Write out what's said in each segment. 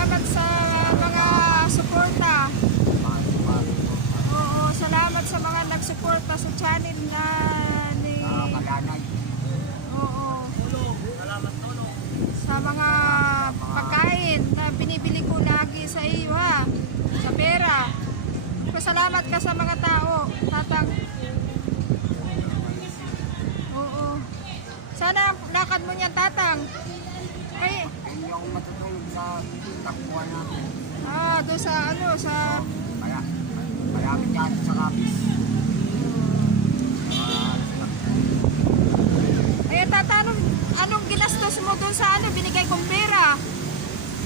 Salamat sa mga suporta. Oo, salamat sa mga nagsuporta sa channel na ni Kalanay. Oo. Salamat tulong. Sa mga pagkain na binibili ko lagi sa iyo ha, sa pera. Pasalamat ka sa mga tao, tatang. Oo. Sana lakad mo niyan, tatang. Ay yung matutulog sa takbuhan natin. ah, doon sa ano, sa Kaya, marami dyan sa kapis. Ah, Ay, tata, anong, ginastos mo doon sa ano, binigay kong pera?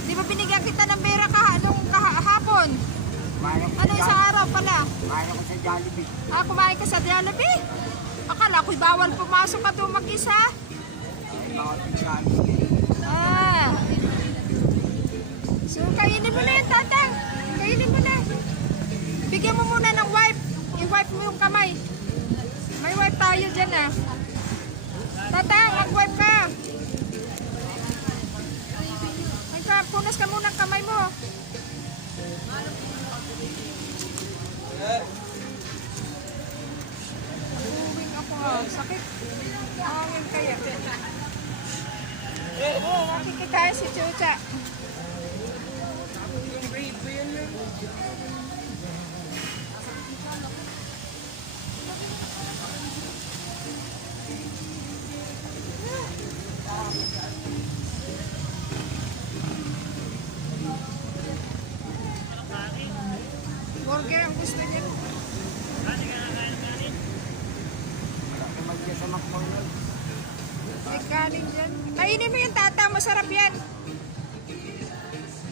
Di ba binigyan kita ng pera ka, anong kahapon? Ano sa araw pala? Kumain ako sa Jollibee. Ah, kumain ka sa Jollibee? Akala ko'y bawal pumasok ka doon mag-isa. Ay, bawal pa siya. Ah. So, kainin mo na yan, tatang. Kainin mo na. Bigyan mo muna ng wipe. I-wipe mo yung kamay. May wipe tayo dyan, ah. Tatang, mag-wipe ka. Ay, ka, punas ka muna ang kamay mo. Uwing ako, ah. Sakit. Hangin kaya. Oo, oh, makikita si Chucha. Kanin dyan. Kainin mo yan, tata. Masarap yan.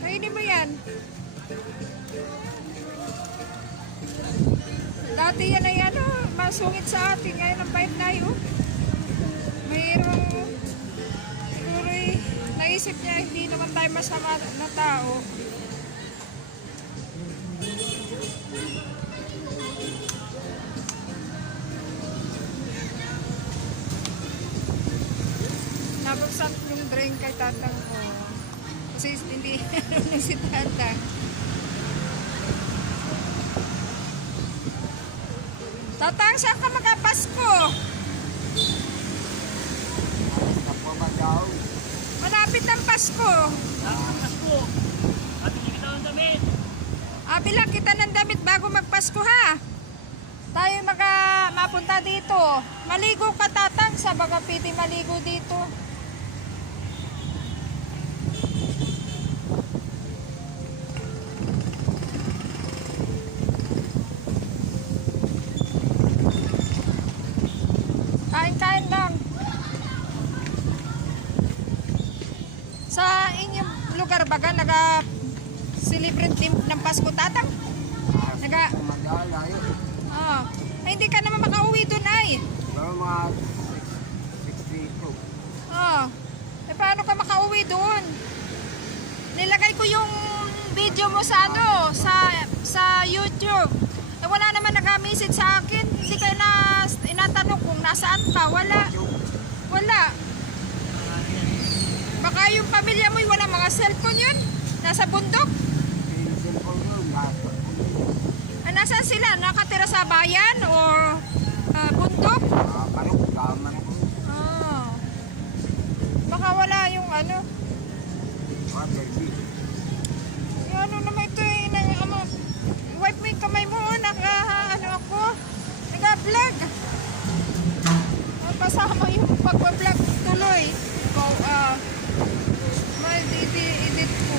Kainin mo yan. Dati yan ay ano, masungit sa atin. Ngayon ang bait na yun. Mayroong siguro eh, naisip niya hindi naman tayo masama na tao. Nabuksan yung drain kay tatang ko. Kasi hindi ano si tatang. Tatang, saan ka magpapasko? Tapos ba daw? Malapit ang Pasko. Ah, bilang kita ng damit bago magpasko ha. Tayo maga mapunta dito. Maligo ka tatang sa baga pwede maligo dito. Baga naga celebrate din ng Pasko tatang? Ah, Naga- Madala yun. Ah, ay, hindi ka naman makauwi doon ay. Pero mga 62. Ah, eh paano ka makauwi doon? Nilagay ko yung video mo sa ano, sa sa YouTube. Eh wala naman nag-message sa akin. Hindi kayo na inatanong kung nasaan ka. Wala. Wala. Baka yung pamilya cellphone yun. Nasa bundok. Ah, nasaan sila? Nakatira sa bayan or ah, bundok? Ah. Ah. Baka wala yung ano. Yung ano naman ito eh, na, ano, wipe mo yung kamay mo, oh, naka, ano ako, naka-vlog. Ah, Pasama yung pag-vlog tuloy. Ikaw, ah, ma-edit ko.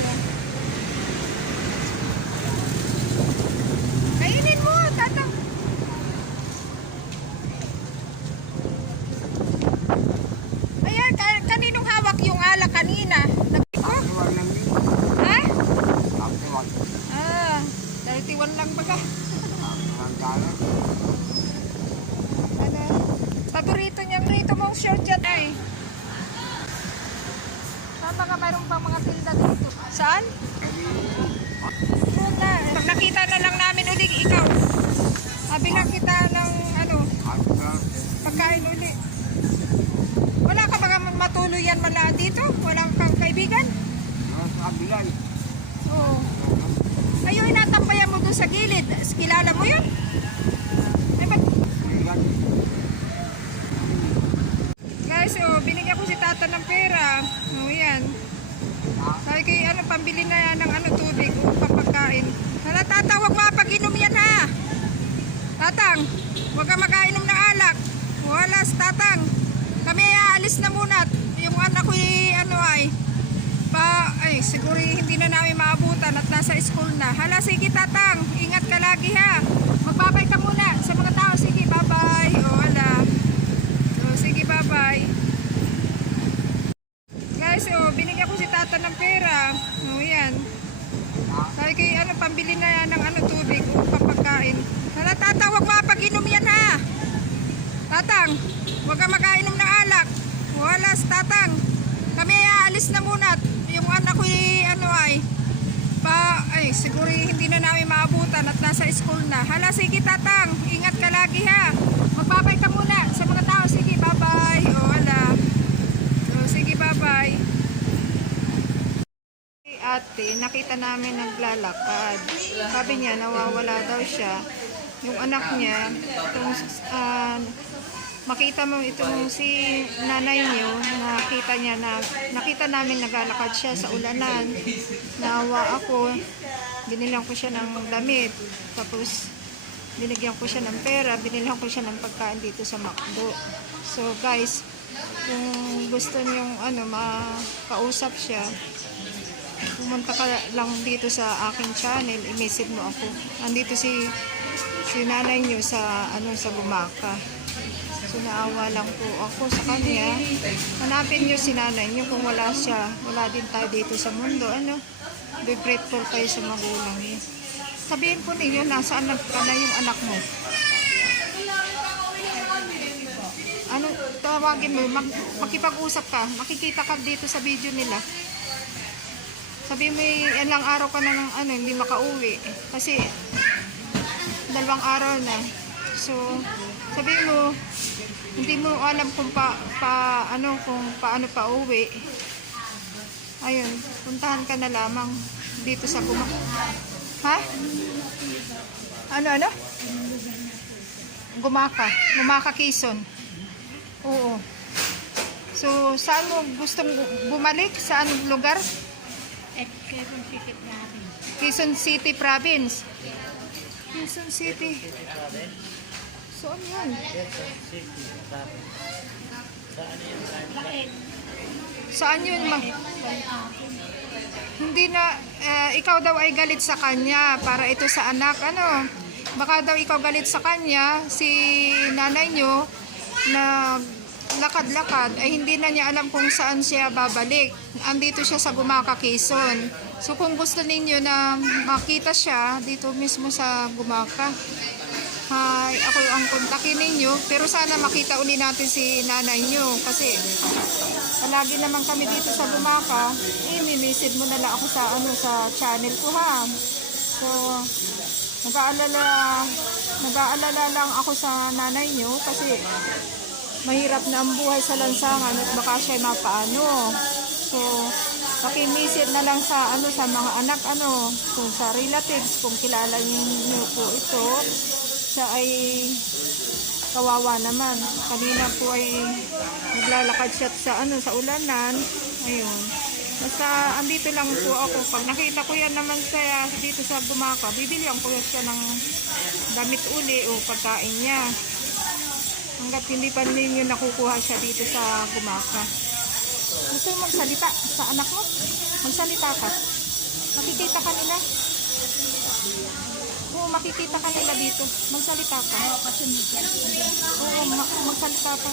Kainin mo, tatang. Ayan, ka- kaninong hawak yung ala kanina? Nagko? Actual lang yun. Ha? Actual. Ah, 31 lang baga. Ang galang. Ano? Paborito niyang rito mong shirt yan ay. Baka mayroon pang mga tilda dito? Saan? Doon na. Pag nakita na lang namin uli ikaw. Sabi lang kita ng ano, pagkain uli. Wala ka baka matuluyan mala dito? Wala kang kaibigan? Nasa kabila. Oo. Ayun, inatambayan mo doon sa gilid. Kilala mo yun? Eh, ba't tata ng pera. O yan. Sabi kay ano, pambili na yan ng ano, tubig o papagkain. Hala, tata, huwag mapag-inom yan ha. Tatang, huwag ka makainom ng alak. Wala, tatang. Kami aalis na muna. Yung anak ko ano ay, pa, ay, siguro hindi na namin maabutan at nasa school na. Hala, sige tatang, ingat ka lagi ha. Magbabay ka muna sa mga tao. Sige, bye-bye. O, hala. O, sige, bye-bye. Guys, oh, binigyan ko si tata ng pera. O, yan. Sabi kay ano, pambili na yan ng ano, tubig o papagkain. Hala, tata, huwag mapag-inom yan ha. Tatang, huwag ka makainom ng alak. Wala, tatang. Aalis na muna. Yung anak ko ano ay, pa, ay, siguro hindi na namin maabutan at nasa school na. Hala, sige tatang, ingat ka lagi ha. Magbabay ka muna sa mga tao. Sige, bye-bye. O, hala. O, sige, bye-bye. Ate, nakita namin naglalakad. Sabi niya, nawawala daw siya. Yung anak niya, itong, ah, makita mo itong si nanay niyo, nakita niya na, nakita namin naglalakad siya sa ulanan. Nawa ako, binilang ko siya ng damit. Tapos, binigyan ko siya ng pera, binilhan ko siya ng pagkain dito sa McDo. So guys, kung gusto niyong ano, makausap siya, pumunta ka lang dito sa aking channel, i-message mo ako. Andito si si nanay niyo sa ano sa Gumaka. So naawa lang po ako sa kanya. Hanapin niyo si nanay niyo kung wala siya. Wala din tayo dito sa mundo. Ano? Be grateful tayo sa magulang niyo. Sabihin po ninyo, nasaan na, na yung anak mo? Ano, tawagin mo, mag, makipag-usap ka, makikita ka dito sa video nila. Sabi mo, yan lang araw ka na ng ano, hindi makauwi. Kasi, dalawang araw na. So, sabi mo, hindi mo alam kung pa, pa ano, kung paano pa uwi. Ayun, puntahan ka na lamang dito sa Guma. Ha? Ano, ano? Gumaka. Gumaka Quezon. Oo. So, saan mo gustong bumalik? Saan lugar? At Quezon City natin. Quezon City Province. Quezon City. Saan? Bakit? Saan yun? Ma- hindi na, eh, ikaw daw ay galit sa kanya para ito sa anak. Ano? Baka daw ikaw galit sa kanya, si nanay nyo, na lakad-lakad, ay hindi na niya alam kung saan siya babalik. Andito siya sa Gumaka, Quezon. So kung gusto ninyo na makita siya dito mismo sa Gumaka, Hi, ako ang kontakin ninyo. Pero sana makita uli natin si nanay nyo. Kasi palagi naman kami dito sa Bumaka. Eh, mimisid mo na lang ako sa, ano, sa channel ko ha. So, nag-aalala, nag-aalala lang ako sa nanay nyo kasi mahirap na ang buhay sa lansangan at baka siya mapaano. So, pakimisid na lang sa ano sa mga anak ano, kung sa relatives, kung kilala niyo po ito, siya ay kawawa naman. Kanina po ay naglalakad siya sa ano sa ulanan. Ayun. Basta andito lang po ako. Pag nakita ko yan naman sa dito sa Gumaka, bibilihan ko siya ng damit uli o pagkain niya. Hanggat hindi pa ninyo nakukuha siya dito sa Gumaka. Gusto mo magsalita sa anak mo? Magsalita ka. Makikita ka nila. Makikita ka nila dito. Magsalita ka. Oo, ma- magsalita ka.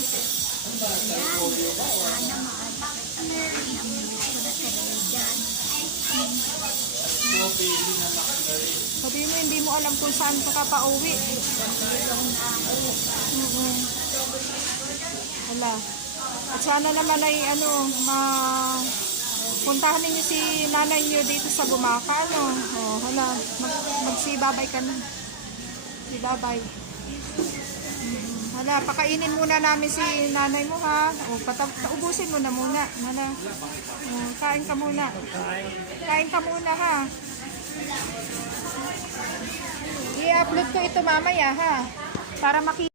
Sabi mo, hindi mo alam kung saan ka pa uwi. Oo. Wala. At sana naman ay ano, ma puntahan ninyo si nanay niyo dito sa Bumaka, ano. Oh, hala, mag, magsibabay ka na. Sibabay. Mm, Hala, pakainin muna namin si nanay mo ha. O, patag, ubusin mo na muna. Hala. O, kain ka muna. Kain ka muna ha. I-upload ko ito mamaya ha. Para makita.